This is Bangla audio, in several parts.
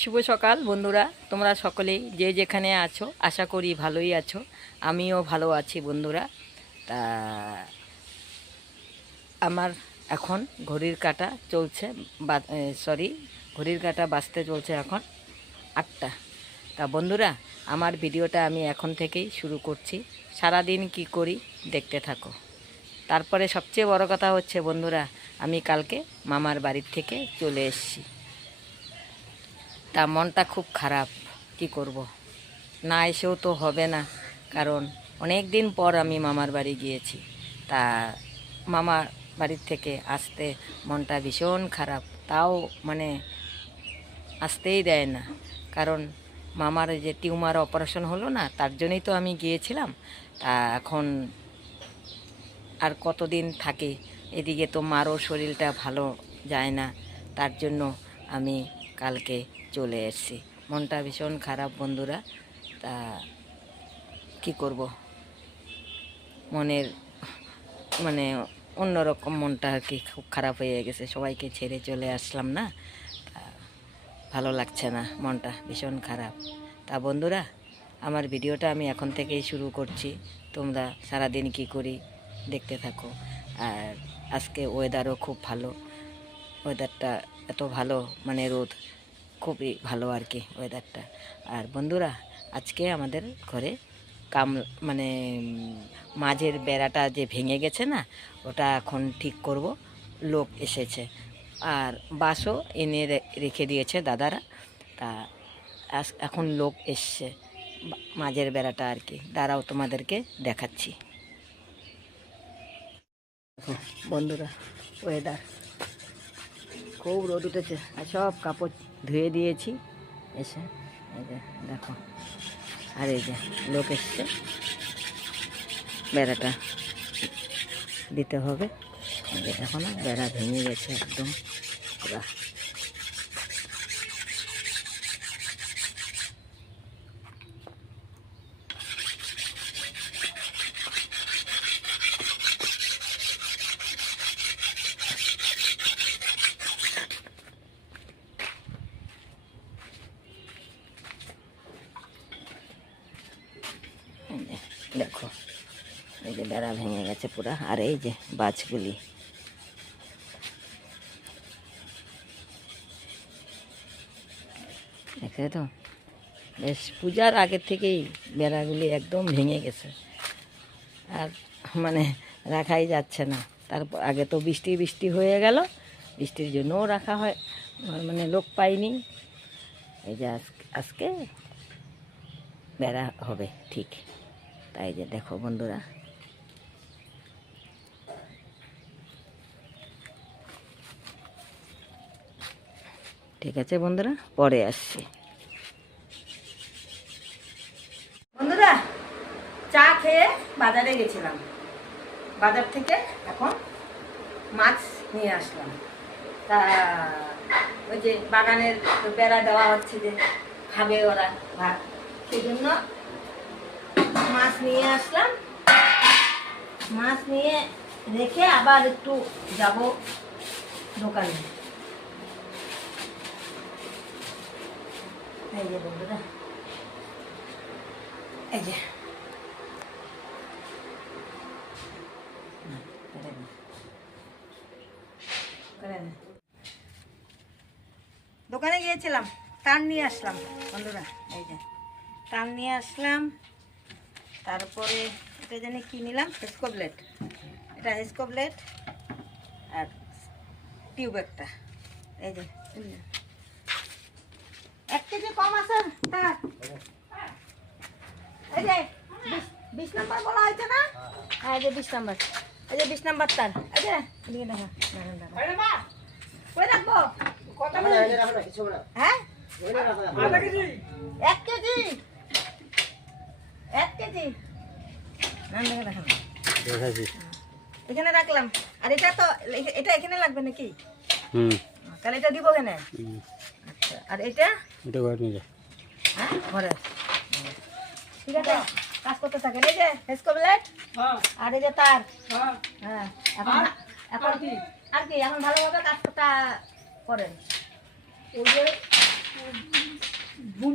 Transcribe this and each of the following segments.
শুভ সকাল বন্ধুরা। তোমরা সকলেই যে যেখানে আছো, আশা করি ভালোই আছো। আমিও ভালো আছি বন্ধুরা। তা, আমার এখন ঘড়ির কাটা চলছে সরি ঘড়ির কাটা বাঁচতে চলছে এখন আটটা। তা বন্ধুরা, আমার ভিডিওটা আমি এখন থেকেই শুরু করছি। সারাদিন কি করি দেখতে থাকো। তারপরে সবচেয়ে বড় কথা হচ্ছে বন্ধুরা, আমি কালকে মামার বাড়ির থেকে চলে এসেছি। তা মনটা খুব খারাপ, কি করব। না এসেও তো হবে না, কারণ অনেক দিন পর আমি মামার বাড়ি গিয়েছি। তা মামার বাড়ির থেকে আসতে মনটা ভীষণ খারাপ, তাও মানে আসতেই দেয় না। কারণ মামার যে টিউমার অপারেশন হলো না, তার জন্যই তো আমি গিয়েছিলাম। তা এখন আর কতদিন থাকে? এদিকে তো মারও শরীরটা ভালো যায় না, তার জন্য আমি কালকে চলে এসেছি। মনটা ভীষণ খারাপ বন্ধুরা। তা কি করব? মনের মানে অন্যরকম মনটা আর কি খুব খারাপ হয়ে গেছে। সবাইকে ছেড়ে চলে আসলাম না। তা ভালো লাগছে না, মনটা ভীষণ খারাপ। তা বন্ধুরা, আমার ভিডিওটা আমি এখন থেকেই শুরু করছি। তোমরা সারাদিন কি করি দেখতে থাকো। আর আজকে ওয়েদারও খুব ভালো। ওয়েদারটা এত ভালো মানে রোদ। খুবই ভালো আর কি ওয়েদারটা আর বন্ধুরা, আজকে আমাদের ঘরে কাম মানে মাঝের বেড়াটা যে ভেঙে গেছে না, ওটা এখন ঠিক করব, লোক এসেছে। আর বাসও এনে রেখে দিয়েছে দাদারা। তা এখন লোক এসছে মাঝের বেড়াটা আর কি। দাঁড়াও তোমাদেরকে দেখাচ্ছি। বন্ধুরা ওয়েদার খুব রোদ উঠেছে আর সব কাপড় ধুয়ে দিয়েছি। এসে এই যে দেখো। আর এই যে লোক এসছে। বেড়াটা দিতে হবে। দেখো বেড়া ভেঙে গেছে একদম পুরা এই যে দেখো এই যে বেড়া ভেঙে গেছে পুরো, আর এই যে বাছগুলি। দেখে তো বেশ, পূজার আগের থেকেই বেড়াগুলি একদম ভেঙে গেছে। আর মানে রাখাই যাচ্ছে না। তারপর আগে তো বৃষ্টি বৃষ্টি হয়ে গেল, বৃষ্টির জন্যও রাখা হয় মানে লোক পাইনি এই যে আজ- আজকে বেড়া হবে, ঠিক। তাই যে দেখো বন্ধুরা ঠিক আছে বন্ধুরা, পরে আসছি। বন্ধুরা, চা খেয়ে বাজারে গেছিলাম। বাজার থেকে এখন মাছ নিয়ে আসলাম। তা ওই যে বাগানের বেড়া দেওয়া হচ্ছে যে খাবে ওরা ভাত সেই জন্য মাছ নিয়ে আসলাম। মাছ নিয়ে রেখে আবার একটু যাব দোকানে। এই যে বন্ধুরা এই যে। দোকানে গিয়েছিলাম, টান নিয়ে আসলাম, বন্ধুরা, এই যে, টান নিয়ে আসলাম, তারপরে এটা জানি কি নিলাম হেসকোবলেট এটা হেসকোবলেট আর টিউব একটা, এই যে কেজি কম আছে? তার এই যে বিশ- বিশ বলা হয়েছে না? হ্যাঁ এই যে বিশ নাম্বার। এই যে বিশ নাম্বার তার। এই যে এদিকে দেখো দাঁড়ান, দাঁড়ান। কই রাখব? হ্যাঁ? এক কেজি। এক। এখানে রাখলাম। আর এটা তো এটা এখানে লাগবে নাকি? হুম। তাহলে এটা দিব কেন? হুম। আর এটা? এটা ঘরে নিয়ে যা। হ্যাঁ ঘরে। ঠিক আছে কাজ করতে থাকেন। এই যে হেসকোবলেট আর এই যে তার? হ্যাঁ। এখন এখন কি? আর কি এখন ভালোভাবে কাজটা করেন। ওই যে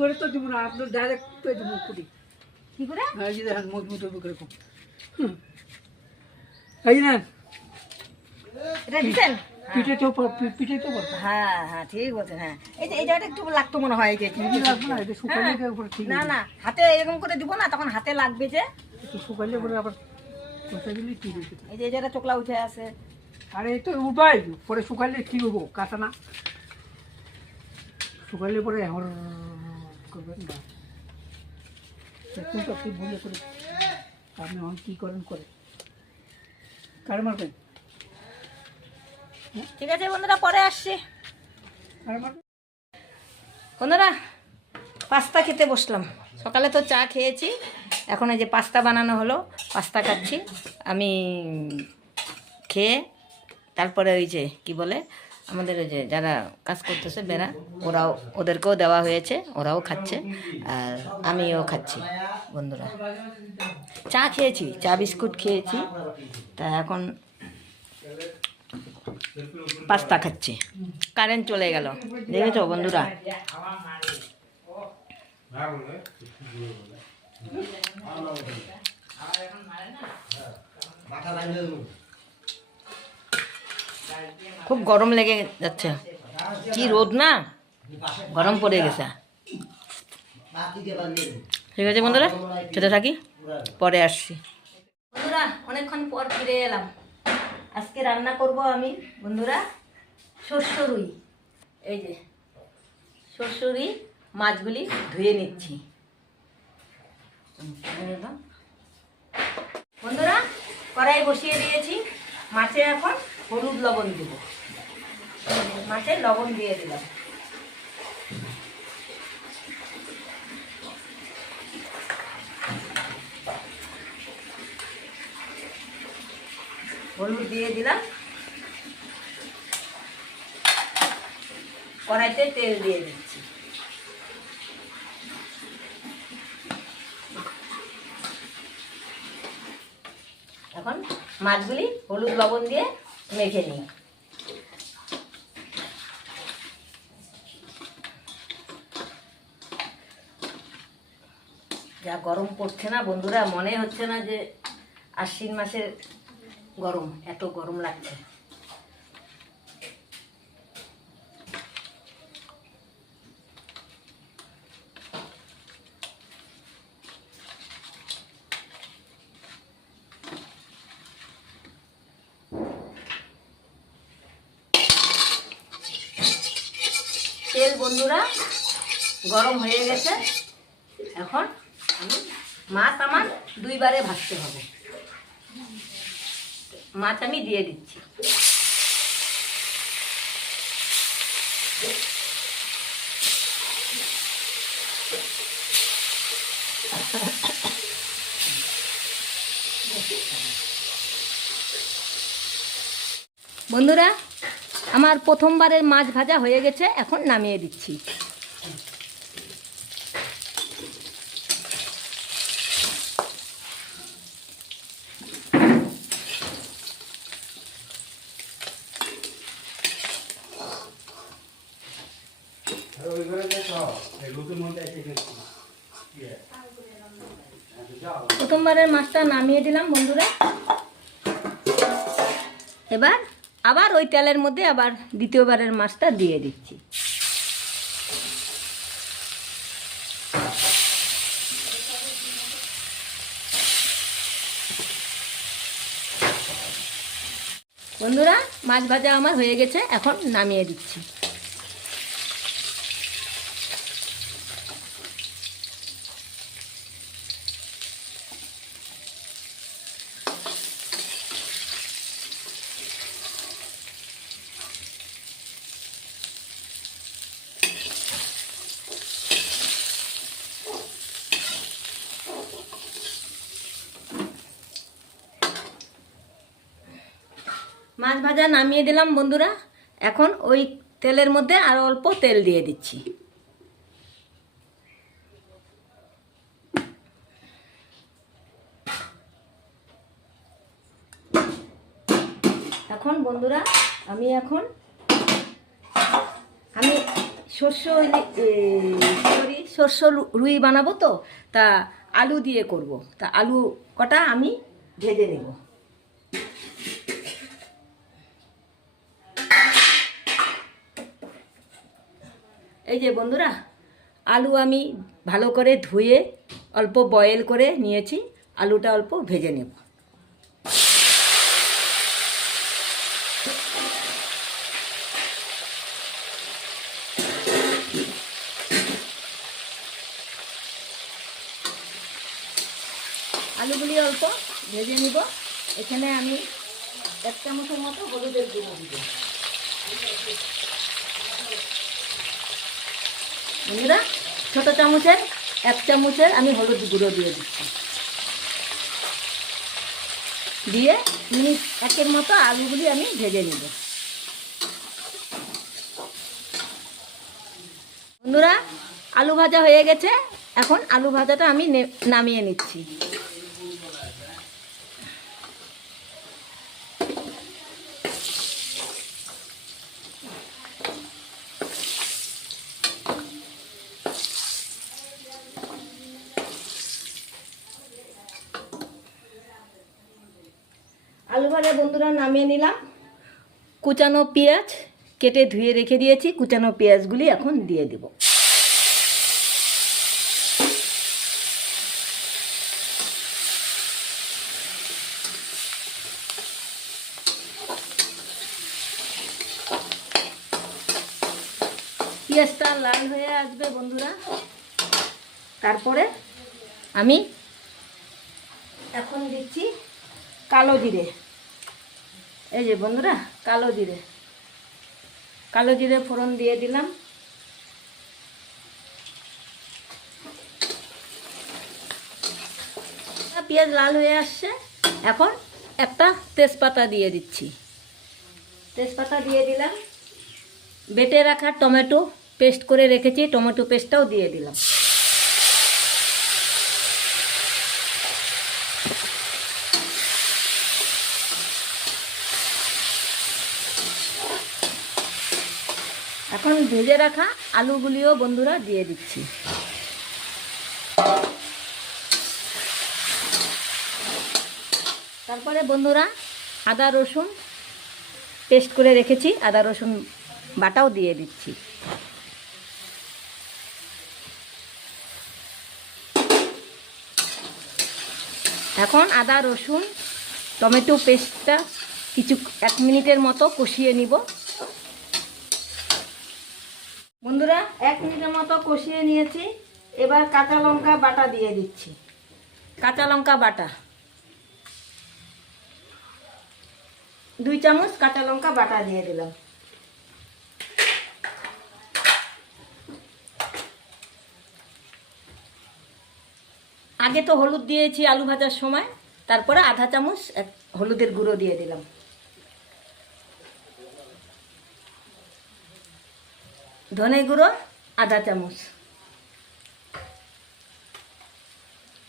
করে তো দিব না আপনার ডাইরেক্ট পেয়ে দেবো কুড়ি কি করে? এই যে দেখেন মজবুত হবে হুম। এই না এটা দিচ্ছেন পিঠে তো পিঠে তো হ্যাঁ। হ্যাঁ ঠিক বলছেন হ্যাঁ। এই যে এই জায়গাটা একটু লাগতো মনে হয় এই যে পিঠে লাগবে না এটা শুকালে হ্যাঁ। উপরে ঠিক না না হাতে এরকম করে দিব না তখন হাতে লাগবে যে। একটু শুকালে পরে আবার দিলে ঠিক এই যে জায়গাটা চোখলা উঠে আছে। আরে এই তো উপায় পরে শুকালে কি হব কাঁচা না। শুকালে পরে হর করবেন না। আপনি ভুলে করে আপনি এখন কী করেন করে। কার মারবেন? ঠিক আছে বন্ধুরা, পরে আসছি। বন্ধুরা, পাস্তা খেতে বসলাম। সকালে তো চা খেয়েছি, এখন এই যে পাস্তা বানানো হলো, পাস্তা খাচ্ছি। আমি খেয়ে তারপরে ওই যে কি বলে, আমাদের ওই যে যারা কাজ করতেছে, বেড়া, ওরাও, ওদেরকেও দেওয়া হয়েছে, ওরাও খাচ্ছে, আর আমিও খাচ্ছি, বন্ধুরা। চা খেয়েছি, চা বিস্কুট খেয়েছি, তা এখন পাস্তা খাচ্ছি। কারেন্ট চলে গেল। দেখেছ বন্ধুরা? খুব গরম লেগে যাচ্ছে। কি রোদ না? গরম পড়ে গেছে। ঠিক আছে বন্ধুরা? খেতে থাকি? পরে আসছি। বন্ধুরা, অনেকক্ষণ পর ফিরে এলাম। আজকে রান্না করব আমি, বন্ধুরা শস্য রুই। এই যে শস্য রুই মাছগুলি ধুয়ে নিচ্ছি। বন্ধুরা, কড়াই বসিয়ে দিয়েছি। মাছে এখন হলুদ লবণ দেব। মাছে লবণ দিয়ে দিলাম। হলুদ দিয়ে দিলাম। কড়াইতে তেল দিয়ে দিচ্ছি। এখন মাছগুলি হলুদ লবণ দিয়ে মেখে নিই। যা গরম পড়ছে না বন্ধুরা, মনে হচ্ছে না যে আশ্বিন মাসের গরম, এত গরম লাগছে। তেল বন্ধুরা, গরম হয়ে গেছে। এখন আমি মাছ আমার দুইবারে ভাজতে হবে। মাছ আমি দিয়ে দিচ্ছি। বন্ধুরা আমার প্রথমবারের মাছ ভাজা হয়ে গেছে এখন নামিয়ে দিচ্ছি। প্রথমবারের মাছটা নামিয়ে দিলাম, বন্ধুরা। এবার আবার ওই তেলের মধ্যে আবার দ্বিতীয়বারের মাছটা দিয়ে দিচ্ছি। বন্ধুরা, মাছ ভাজা আমার হয়ে গেছে, এখন নামিয়ে দিচ্ছি। মাছ ভাজা নামিয়ে দিলাম বন্ধুরা। এখন ওই তেলের মধ্যে আর অল্প তেল দিয়ে দিচ্ছি। এখন বন্ধুরা, আমি এখন আমি শস্য সরি শস্য রুই বানাবো তো, তা আলু দিয়ে করব। তা আলু কটা আমি ভেজে নেব। এই যে বন্ধুরা, আলু আমি ভালো করে ধুয়ে অল্প বয়েল করে নিয়েছি, আলুটা অল্প ভেজে নেব। আলুগুলি অল্প ভেজে নিব। এখানে আমি এক চামচের মতো হলুদের গুঁড়ো দিব বন্ধুরা, ছোট চামচের, এক চামচের আমি হলুদ গুঁড়ো দিয়ে দিচ্ছি। দিয়ে মিনিট একের মতো আলুগুলি আমি ভেজে নেব। বন্ধুরা, আলু ভাজা হয়ে গেছে। এখন আলু ভাজাটা আমি নামিয়ে নিচ্ছি। আলু ভাজা বন্ধুরা নামিয়ে নিলাম। কুচানো পেঁয়াজ কেটে ধুয়ে রেখে দিয়েছি। কুচানো পেঁয়াজগুলি এখন দিয়ে দেব। পেঁয়াজটা লাল হয়ে আসবে বন্ধুরা। তারপরে আমি এখন দিচ্ছি কালো জিরে। এই যে বন্ধুরা, কালো জিরে। কালো জিরে ফোড়ন দিয়ে দিলাম। পেঁয়াজ লাল হয়ে আসছে। এখন একটা তেজপাতা দিয়ে দিচ্ছি। তেজপাতা দিয়ে দিলাম। বেটে রাখা টমেটো পেস্ট করে রেখেছি, টমেটো পেস্টটাও দিয়ে দিলাম এখন ভেজে রাখা আলুগুলিও বন্ধুরা দিয়ে দিচ্ছি। তারপরে বন্ধুরা আদা, রসুন পেস্ট করে রেখেছি, আদা, রসুন বাটাও দিয়ে দিচ্ছি। এখন আদা, রসুন, টমেটো পেস্টটা কিছু এক মিনিটের মতো কষিয়ে নিব। বন্ধুরা, এক মিনিটের মতো কষিয়ে নিয়েছি। এবার কাঁচা লঙ্কা বাটা দিয়ে দিচ্ছি। কাঁচা লঙ্কা বাটা। দুই চামচ কাঁচা লঙ্কা বাটা দিয়ে দিলাম। আগে তো হলুদ দিয়েছি আলু ভাজার সময়, তারপরে আধা চামচ হলুদের গুঁড়ো দিয়ে দিলাম। ধনে গুঁড়ো আধা চামচ।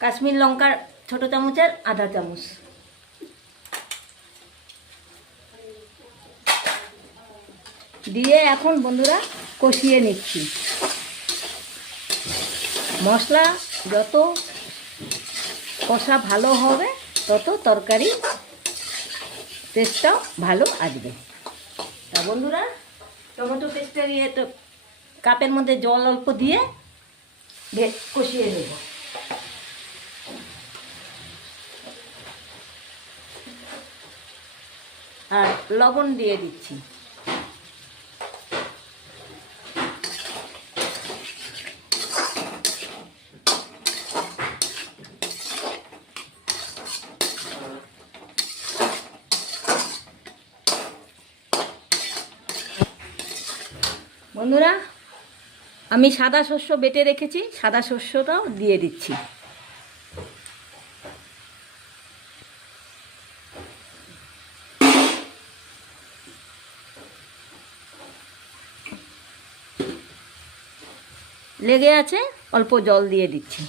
কাশ্মীর লঙ্কার ছোট চামচের আধা চামচ। দিয়ে এখন বন্ধুরা কষিয়ে নিচ্ছি। মশলা যত কষা ভালো হবে, তত তরকারি টেস্টটাও ভালো আসবে। তা বন্ধুরা, টমেটো পেস্টের ইয়ে তো কাপের মধ্যে জল অল্প দিয়ে কষিয়ে নেব। আর লবণ দিয়ে দিচ্ছি। বন্ধুরা আমি সাদা শস্য বেটে রেখেছি, সাদা শস্যটাও দিয়ে দিচ্ছি। লেগে আছে, অল্প জল দিয়ে দিচ্ছি।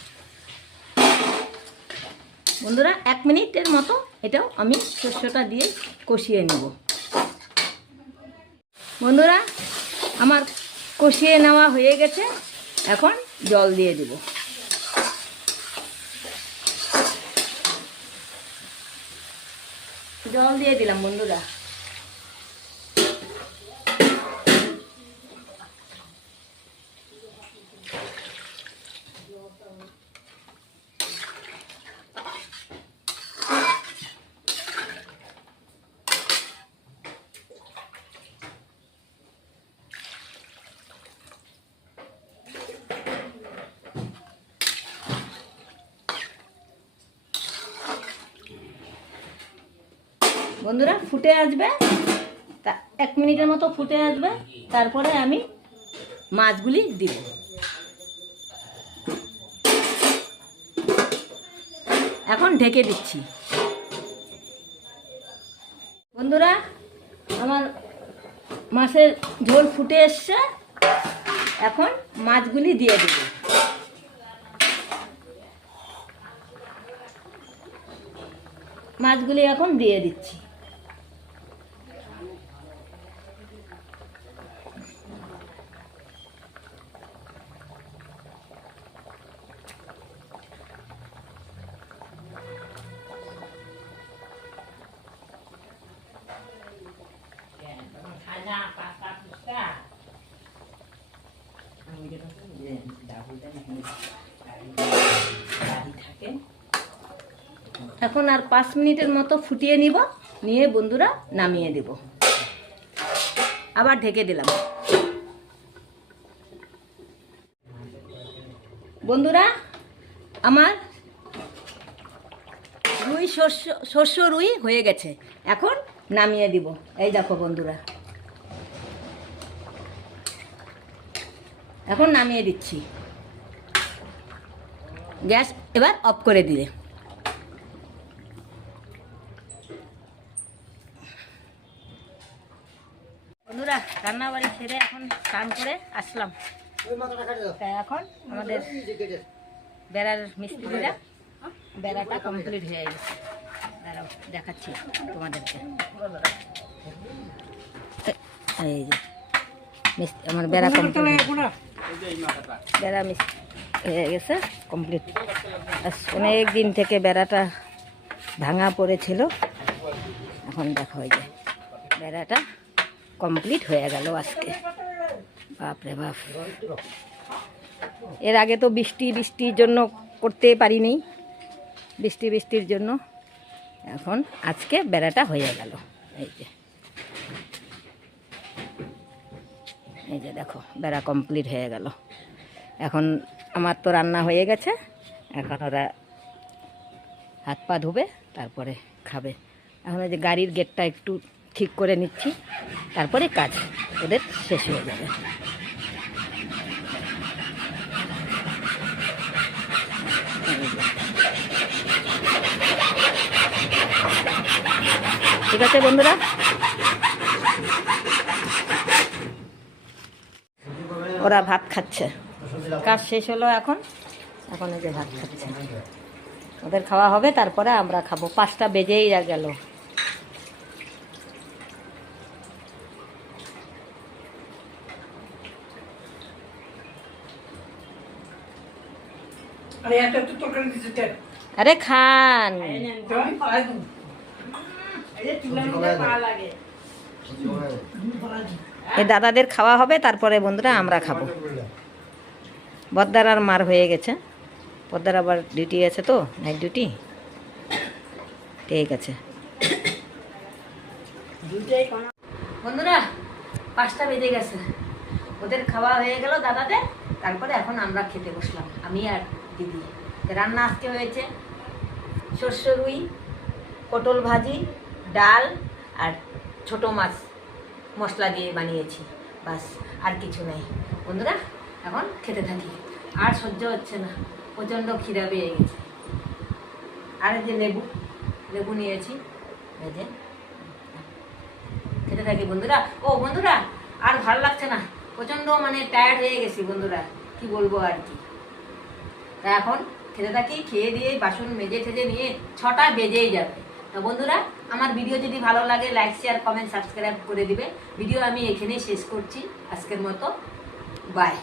বন্ধুরা, এক মিনিটের মতো এটাও আমি শস্যটা দিয়ে কষিয়ে নেব। বন্ধুরা, আমার কষিয়ে নেওয়া হয়ে গেছে। এখন জল দিয়ে দিব। জল দিয়ে দিলাম বন্ধুরা বন্ধুরা ফুটে আসবে, তা এক মিনিটের মতো ফুটে আসবে, তারপরে আমি মাছগুলি দিব। এখন ঢেকে দিচ্ছি। বন্ধুরা, আমার মাছের ঝোল ফুটে এসছে। এখন মাছগুলি দিয়ে দেব। মাছগুলি এখন দিয়ে দিচ্ছি। এখন আর পাঁচ মিনিটের মতো ফুটিয়ে নিব, নিয়ে বন্ধুরা নামিয়ে দেব। আবার ঢেকে দিলাম। বন্ধুরা, আমার রুই শস্য শস্য রুই হয়ে গেছে। এখন নামিয়ে দিব। এই দেখো বন্ধুরা। এখন নামিয়ে দিচ্ছি। গ্যাস এবার অফ করে দিলে বন্ধুরা রান্না বাড়ি সেরে এখন স্নান করে আসলাম। এখন আমাদের বেড়ার মিস্ত্রিরা বেড়াটা কমপ্লিট হয়ে গেছে। দাঁড়াও দেখাচ্ছি তোমাদেরকে। এই যে মিস্ত্রি আমার বেড়া কমপ্লিট বেড়া মিস হয়ে গেছে কমপ্লিট অনেক দিন থেকে বেড়াটা ভাঙা পড়েছিল। এখন দেখা হয়ে যায় বেড়াটা কমপ্লিট হয়ে গেল আজকে। বাপরে বাপ। এর আগে তো বৃষ্টি বৃষ্টির জন্য করতে পারিনি। বৃষ্টি বৃষ্টির জন্য। এখন আজকে বেড়াটা হয়ে গেল। এই যে। এই যে দেখো, বেড়া কমপ্লিট হয়ে গেল। এখন আমার তো রান্না হয়ে গেছে। এখন ওরা হাত পা ধুবে, তারপরে খাবে। এখন ওই যে গাড়ির গেটটা একটু ঠিক করে নিচ্ছি। তারপরে কাজ ওদের শেষ হয়ে যাবে। ঠিক আছে বন্ধুরা? ওরা ভাত খাচ্ছে। কাজ শেষ হলো এখন। এখন এই যে ভাত খাচ্ছে। ওদের খাওয়া হবে, তারপরে আমরা খাব। পাঁচটা বেজেই গেল। আরে খান। এই দাদাদের খাওয়া হবে তারপরে বন্ধুরা আমরা খাব। বদ্দার আর মার হয়ে গেছে। বদ্দার আবার ডিউটি আছে তো নাইট ডিউটি ঠিক আছে। বন্ধুরা পাঁচটা বেজে গেছে। ওদের খাওয়া হয়ে গেল দাদাদের তারপরে এখন আমরা খেতে বসলাম। আমি আর দিদি রান্না আজকে হয়েছে শস্য রুই, পটল ভাজি, ডাল আর ছোট মাছ মশলা দিয়ে বানিয়েছি। বাস, আর কিছু নেই। বন্ধুরা, এখন খেতে থাকি। আর সহ্য হচ্ছে না। প্রচণ্ড খিদা পেয়ে গেছে। আর যে লেবু লেবু নিয়েছি। এই যে, খেতে থাকি বন্ধুরা। ও বন্ধুরা, আর ভালো লাগছে না। প্রচণ্ড মানে টায়ার্ড হয়ে গেছি বন্ধুরা। কি বলব আর কি? তা এখন খেতে থাকি, খেয়ে দিয়ে বাসন মেজে ঠেজে নিয়ে ছটা বেজেই যাবে। তো বন্ধুরা, আমার ভিডিও যদি ভালো লাগে লাইক শেয়ার কমেন্ট সাবস্ক্রাইব করে দিবে। ভিডিও আমি এখানেই শেষ করছি। আজকের মতো বাই